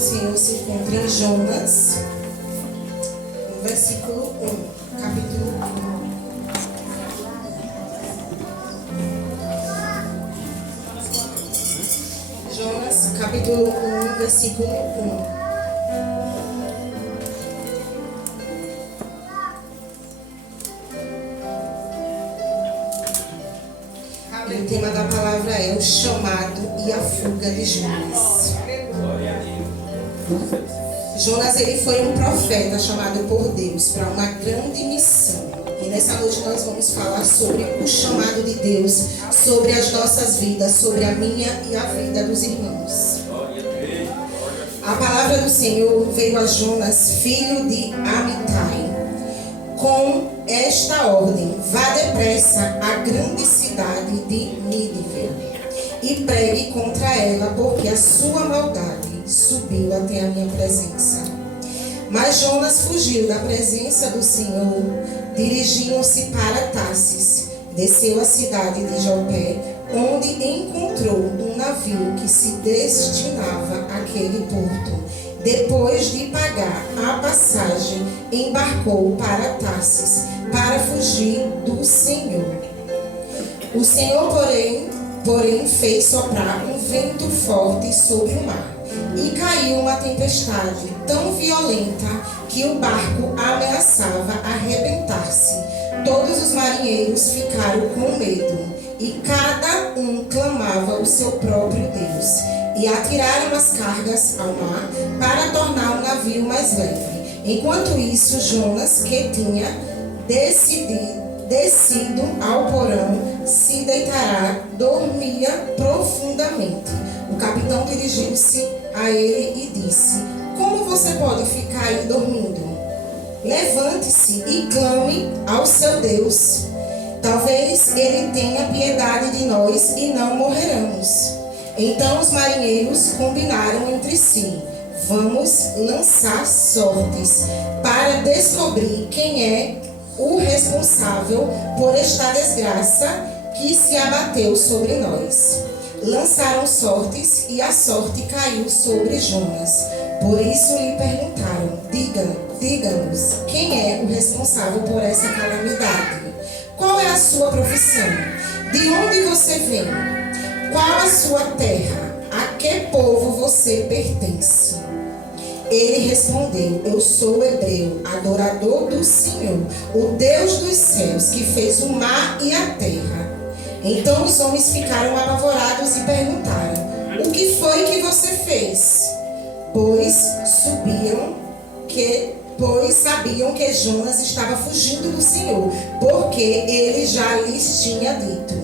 do Senhor se encontra em Jonas, no versículo 1, capítulo 1. Jonas, capítulo 1, versículo 1. O tema da palavra é o chamado e a fuga de Jonas. Jonas, ele foi um profeta chamado por Deus para uma grande missão. E nessa noite nós vamos falar sobre o chamado de Deus, sobre as nossas vidas, sobre a minha e a vida dos irmãos. A palavra do Senhor veio a Jonas, filho de Amitai, com esta ordem: vá depressa à grande cidade de Nínive e pregue contra ela, porque a sua maldade subiu até a minha presença. Mas Jonas fugiu da presença do Senhor, dirigindo-se para Tarsis. Desceu à cidade de Jopé, onde encontrou um navio que se destinava àquele porto. Depois de pagar a passagem, embarcou para Tarsis, para fugir do Senhor. O Senhor, porém fez soprar um vento forte sobre o mar, e caiu uma tempestade tão violenta que o barco ameaçava arrebentar-se. Todos os marinheiros ficaram com medo, e cada um clamava o seu próprio Deus. E atiraram as cargas ao mar para tornar o navio mais leve. Enquanto isso, Jonas, que tinha descido ao porão, se deitará, dormia profundamente. O capitão dirigiu-se a ele e disse: como você pode ficar aí dormindo? Levante-se e clame ao seu Deus. Talvez ele tenha piedade de nós e não morreremos. Então os marinheiros combinaram entre si: vamos lançar sortes para descobrir quem é o responsável por esta desgraça que se abateu sobre nós. Lançaram sortes e a sorte caiu sobre Jonas. Por isso lhe perguntaram: diga-nos, quem é o responsável por essa calamidade? Qual é a sua profissão? De onde você vem? Qual a sua terra? A que povo você pertence? Ele respondeu: eu sou hebreu, adorador do Senhor, o Deus dos céus, que fez o mar e a terra. Então os homens ficaram apavorados e perguntaram: o que foi que você fez? Pois sabiam que Jonas estava fugindo do Senhor, porque ele já lhes tinha dito.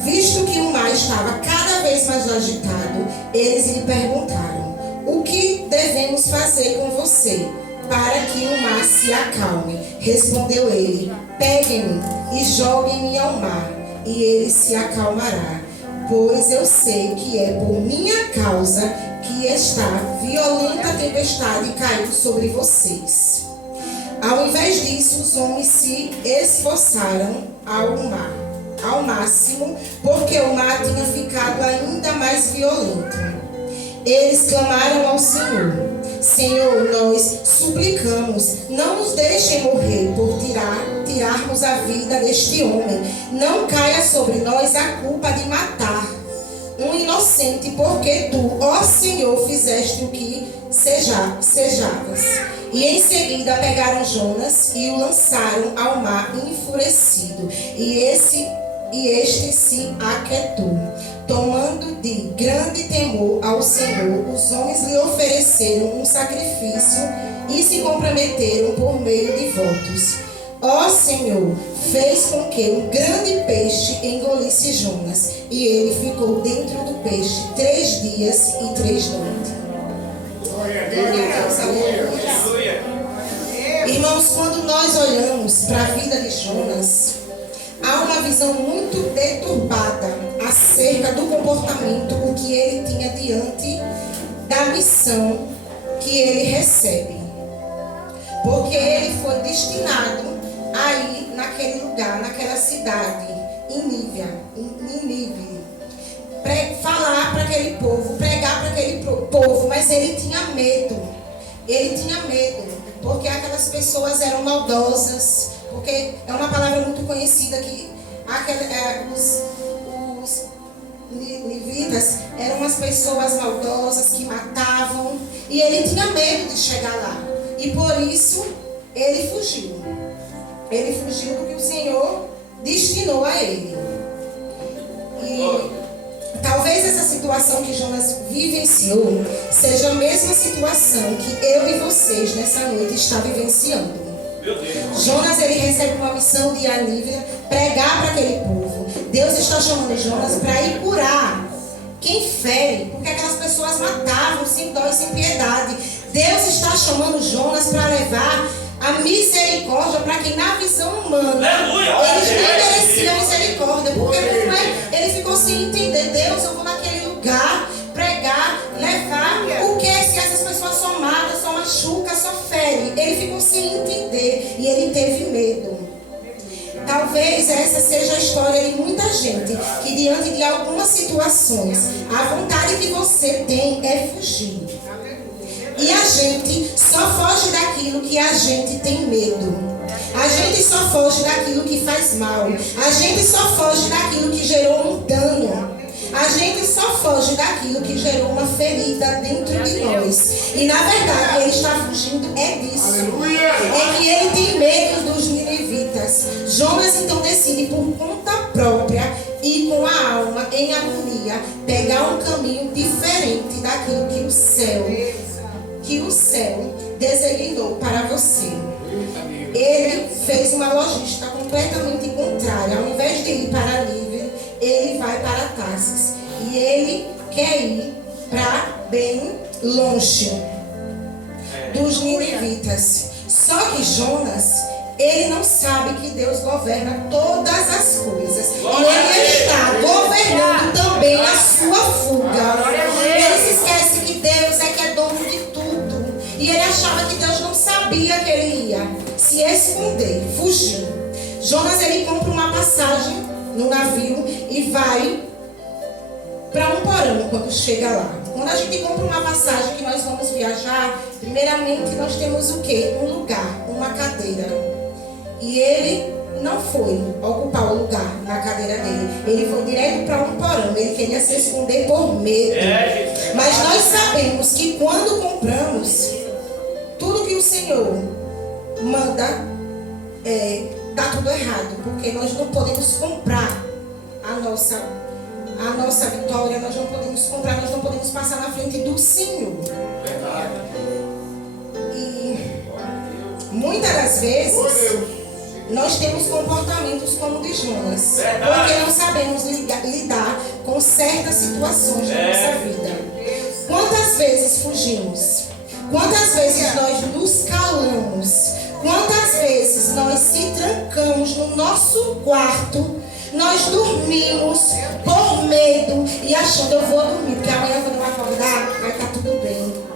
Visto que o mar estava cada vez mais agitado, eles lhe perguntaram: o que devemos fazer com você para que o mar se acalme? Respondeu ele: peguem-me e joguem-me ao mar, e ele se acalmará. Pois eu sei que é por minha causa que esta violenta tempestade caiu sobre vocês. Ao invés disso, os homens se esforçaram ao máximo, porque o mar tinha ficado ainda mais violento. Eles clamaram ao Senhor: Senhor, nós suplicamos, não nos deixem morrer por tirarmos a vida deste homem. Não caia sobre nós a culpa de matar um inocente, porque tu, ó Senhor, fizeste o que sejavas. E em seguida pegaram Jonas e o lançaram ao mar enfurecido. E este se aquietou. Tomando de grande temor ao Senhor, os homens lhe ofereceram um sacrifício e se comprometeram por meio de votos. Ó Senhor, fez com que um grande peixe engolisse Jonas, e ele ficou dentro do peixe 3 dias e 3 noites. Glória a Deus, aleluia. Irmãos, quando nós olhamos para a vida de Jonas, há uma visão muito deturbada acerca do comportamento, o que ele tinha diante da missão que ele recebe. Porque ele foi destinado a ir naquele lugar, naquela cidade, em Nínive, falar para aquele povo, pregar para aquele povo, mas ele tinha medo. Ele tinha medo, porque aquelas pessoas eram maldosas, porque é uma palavra muito conhecida que os nivitas eram umas pessoas maldosas que matavam, e ele tinha medo de chegar lá, e por isso ele fugiu. Ele fugiu do que o Senhor destinou a ele. E talvez essa situação que Jonas vivenciou seja a mesma situação que eu e vocês nessa noite estão vivenciando. Jonas, ele recebe uma missão de ir a Nínive, pregar para aquele povo. Deus está chamando Jonas para ir curar quem fere, porque aquelas pessoas matavam sem dó e sem piedade. Deus está chamando Jonas para levar a misericórdia para quem na visão humana eles nem mereciam misericórdia, porque ele ficou sem entender. Deus, eu vou naquele lugar pregar, levar o que se essas pessoas só matam, só machucam, só ferem. Ele ficou sem entender e ele teve medo. Talvez essa seja a história de muita gente que diante de algumas situações a vontade que você tem é fugir. E a gente só foge daquilo que a gente tem medo. A gente só foge daquilo que faz mal. A gente só foge daquilo que gerou um dano. A gente só foge daquilo que gerou uma ferida dentro de nós. E na verdade ele está fugindo disso. É que ele tem medo dos ninivitas. Jonas então decide por conta própria e com a alma em agonia pegar um caminho diferente daquilo que o céu designou para você. Ele fez uma logística completamente contrária. Ao invés de ir para Nínive, ele vai para Tarsis. E ele quer ir para bem longe dos ninivitas. Só que Jonas, ele não sabe que Deus governa todas as coisas. E ele está governando também a sua fuga. Ele se esquece que Deus é que é dono de tudo. E ele achava que Deus não sabia que ele ia se esconder, fugir. Jonas, ele compra uma passagem no navio e vai para um porão quando chega lá. Quando a gente compra uma passagem que nós vamos viajar, primeiramente nós temos o quê? Um lugar, uma cadeira. E ele não foi ocupar o lugar na cadeira dele. Ele foi direto para um porão. Ele queria se esconder por medo. Mas nós sabemos que quando compramos, tudo que o Senhor manda dá tudo errado. Porque nós não podemos comprar a nossa vitória. Nós não podemos comprar, nós não podemos passar na frente do Senhor. E muitas das vezes nós temos comportamentos como o de Jonas, porque não sabemos lidar com certas situações da nossa vida. Quantas vezes fugimos? Quantas vezes nós nos calamos? Quantas vezes nós se trancamos no nosso quarto? Nós dormimos por medo e achando eu vou dormir, porque amanhã quando eu acordar vai estar tudo bem.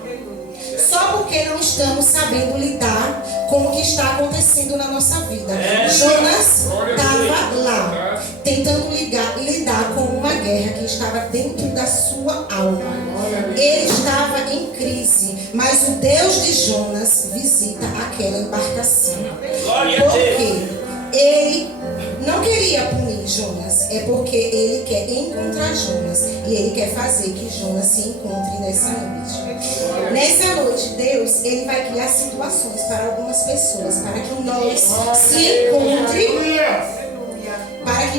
Só porque não estamos sabendo lidar com o que está acontecendo na nossa vida. Jonas estava lá, tentando lidar com uma guerra que estava dentro da sua alma. Ele estava em crise, mas o Deus de Jonas visita aquela embarcação. Porque ele não queria punir Jonas, é porque ele quer encontrar Jonas e ele quer fazer que Jonas se encontre nessa noite. Nessa noite, Deus, ele vai criar situações para algumas pessoas, para que nós se encontre, para que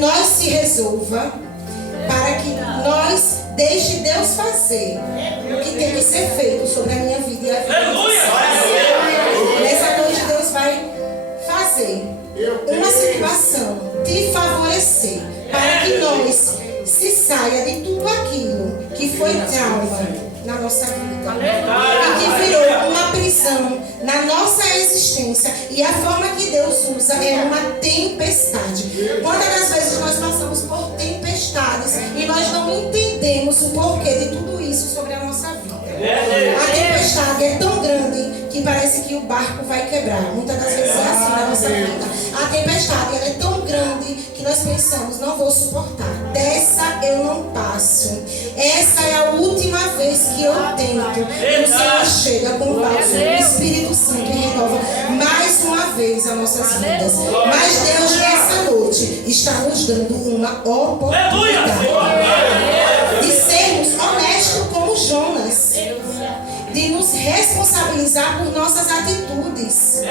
nós se resolva, para que nós deixe Deus fazer o que tem que ser feito sobre a minha vida e a vida de vocês. Nessa noite, Deus vai fazer uma situação te favorecer para que nós se saia de tudo aquilo que foi trauma na nossa vida e que virou uma prisão na nossa existência. E a forma que Deus usa é uma tempestade. Quantas das vezes nós passamos por tempestades e nós não entendemos o porquê de tudo isso sobre a nossa vida? A tempestade é tão grande que parece que o barco vai quebrar. Muitas das vezes é assim na nossa vida. A tempestade ela é tão grande que nós pensamos, não vou suportar, dessa eu não passo, essa é a última vez que eu tento, e o Senhor chega com o bálsamo do Espírito Santo e renova mais uma vez as nossas vidas. Mas Deus nessa noite está nos dando uma oportunidade de sermos honestos como Jonas, de nos responsabilizar por nossas atitudes.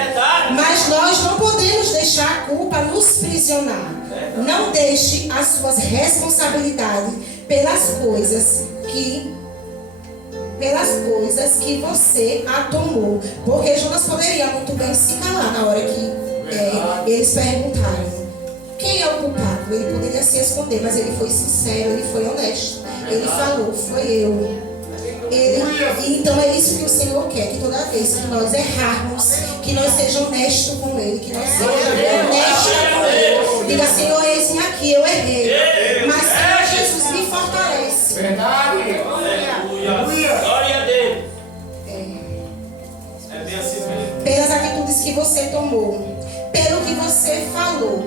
Mas nós não podemos deixar a culpa nos prisionar. Não deixe as suas responsabilidades pelas coisas que você a tomou. Porque Jonas poderia muito bem se calar na hora que eles perguntaram quem é o culpado. Ele poderia se esconder, mas ele foi sincero, ele foi honesto. Ele falou, foi eu. Então é isso que o Senhor quer, que toda vez que nós errarmos, que nós sejamos honestos com Ele, que nós sejamos honestos com Ele. Diga, Senhor, eis-me aqui, eu errei, mas Senhor Jesus me fortalece. Verdade. Glória a Deus. É bem assim mesmo. Pelas atitudes que você tomou, pelo que você falou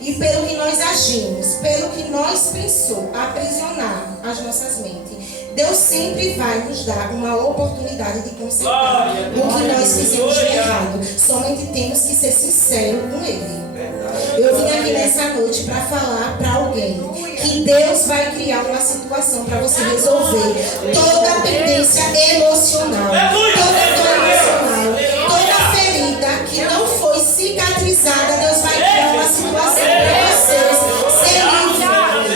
e pelo que nós agimos, pelo que nós pensou, aprisionar as nossas mentes. Deus sempre vai nos dar uma oportunidade de consertar o que nós fizemos de errado. Somente temos que ser sinceros com Ele. Eu vim aqui nessa noite para falar para alguém que Deus vai criar uma situação para você resolver toda a pendência emocional, toda dor emocional, toda ferida que não foi cicatrizada. Deus vai criar uma situação para vocês ser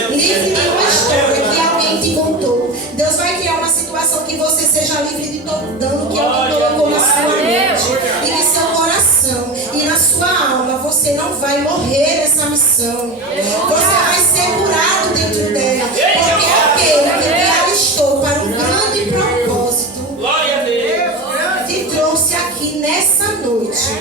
livre de uma história que alguém te contou. Deus vai criar uma situação que você seja livre de todo dano que alguém colocou na sua mente e no seu coração e na sua alma. Você não vai morrer nessa missão. Você vai ser curado dentro dela. Porque aquele que te alistou para um grande propósito te trouxe aqui nessa noite.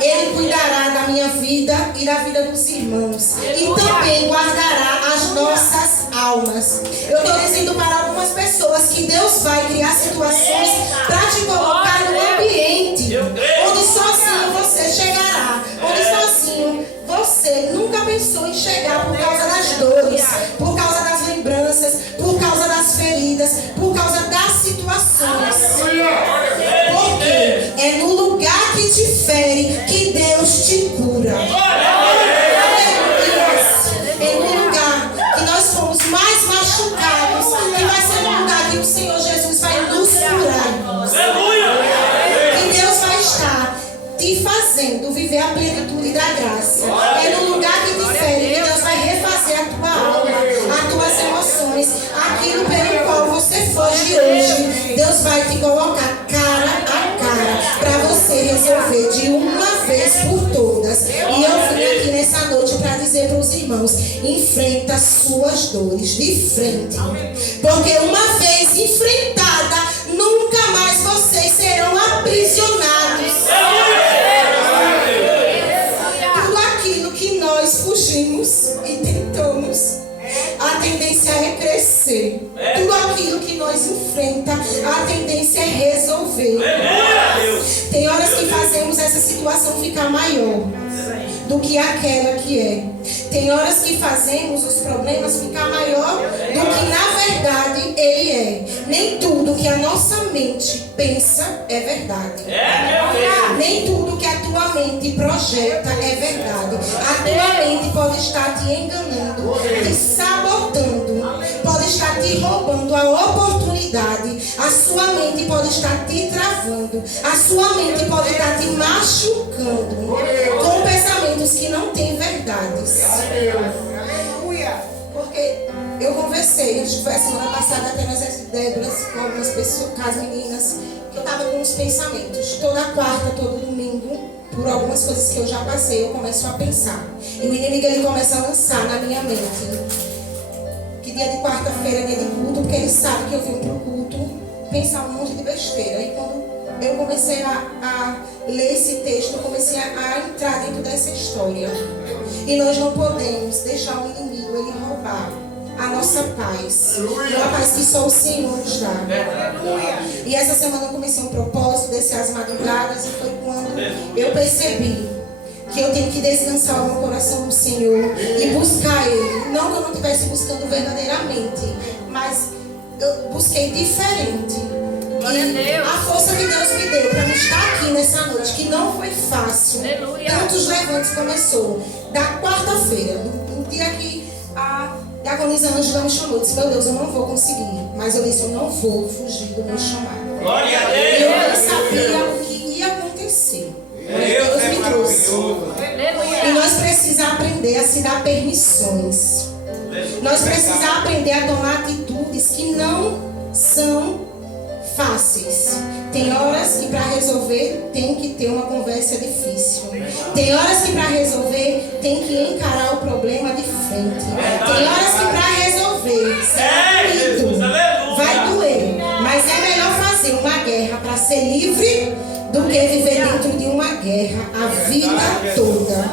Ele cuidará da minha vida e da vida dos irmãos. E também guardará as nossas almas. Eu estou dizendo para algumas pessoas que Deus vai criar situações para te colocar no ambiente onde sozinho você chegará. Onde sozinho você nunca pensou em chegar por causa das dores, por causa das lembranças, por causa das feridas, por causa das situações. Porque é no lugar que te fere que Deus te cura. É no lugar que nós fomos mais machucados que vai ser no lugar que o Senhor Jesus vai nos curar. E Deus vai estar te fazendo viver a plenitude da graça. É no lugar que te fere que Deus vai refazer a tua alma, as tuas emoções, aquilo pelo qual você foge hoje. Deus vai te colocar cara a cara para você resolver de uma vez por todas. E eu vim aqui nessa noite para dizer para os irmãos: enfrenta suas dores de frente, porque uma vez enfrentada, nunca mais vocês serão aprisionados. Tudo aquilo que nós fugimos e tentamos, a tendência é crescer. Tudo aquilo que nós enfrenta, a tendência é resolver. Tem horas que fazemos essa situação ficar maior do que aquela que é. Tem horas que fazemos os problemas ficar maior do que na verdade ele é. Nem tudo que a nossa mente pensa é verdade. Nem tudo que a tua mente projeta é verdade. A tua mente pode estar te enganando, te sabotando, pode estar te roubando a oportunidade. A sua mente pode estar te travando. A sua mente pode estar te machucando com pensamentos que não têm verdades. Porque eu conversei, acho que foi a semana passada, até nas Déboras, com algumas pessoas, com as meninas, que eu estava com uns pensamentos. Toda quarta, todo domingo, por algumas coisas que eu já passei, eu começo a pensar. E o inimigo, ele começa a lançar na minha mente que dia de quarta-feira é dia de culto, porque ele sabe que eu vim pro culto pensar um monte de besteira. E quando eu comecei a ler esse texto, eu comecei a entrar dentro dessa história. E nós não podemos deixar o inimigo ele roubar a nossa paz. A paz que só o Senhor nos dá. E essa semana eu comecei um propósito, descer as madrugadas, e foi quando eu percebi que eu tenho que descansar o meu coração no Senhor e buscar Ele. Não que eu não estivesse buscando verdadeiramente, mas eu busquei diferente. E a força que Deus me deu para estar aqui nessa noite, que não foi fácil. Tantos levantes começou da quarta-feira, no dia que a diaconisa Ângela me chamou. Eu disse: meu Deus, eu não vou conseguir. Mas eu disse: eu não vou fugir do meu chamado. Glória a Deus. E eu não sabia o que ia acontecer. Mas Deus me trouxe. E nós precisamos aprender a se dar permissões. Nós precisamos aprender a tomar atitudes que não são fáceis. Tem horas que para resolver tem que ter uma conversa difícil. Tem horas que para resolver tem que encarar o problema de frente. Tem horas que para resolver será doído, vai doer. Mas é melhor fazer uma guerra para ser livre do que viver dentro de uma guerra a vida toda.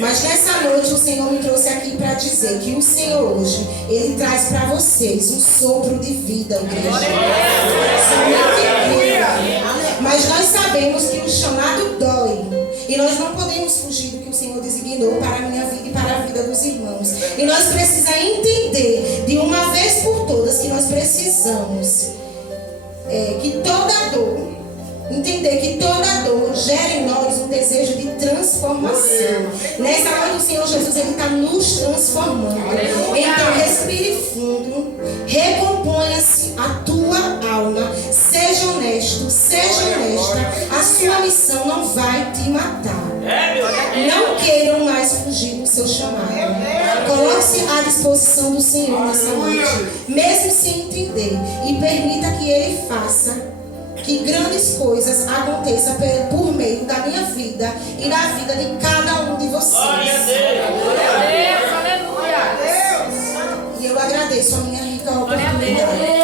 Mas nessa noite o Senhor me trouxe aqui para dizer que o Senhor hoje, Ele traz para vocês um sopro de vida, igreja. Somente vida. Mas nós sabemos que o chamado dói. E nós não podemos fugir do que o Senhor designou para a minha vida e para a vida dos irmãos. E nós precisamos entender de uma vez por todas que nós precisamos que toda dor, entender que toda dor gera em nós um desejo de transformação. Nessa hora o Senhor Jesus, Ele está nos transformando. Então respire fundo, recomponha-se a tua alma, seja honesto, seja honesta. A sua missão não vai te matar. Não queiram mais fugir do seu chamado. Coloque-se à disposição do Senhor nessa noite, mesmo sem entender, e permita que Ele faça que grandes coisas aconteçam por meio da minha vida e da vida de cada um de vocês. Glória a Deus. Aleluia. E eu agradeço a minha rica oportunidade.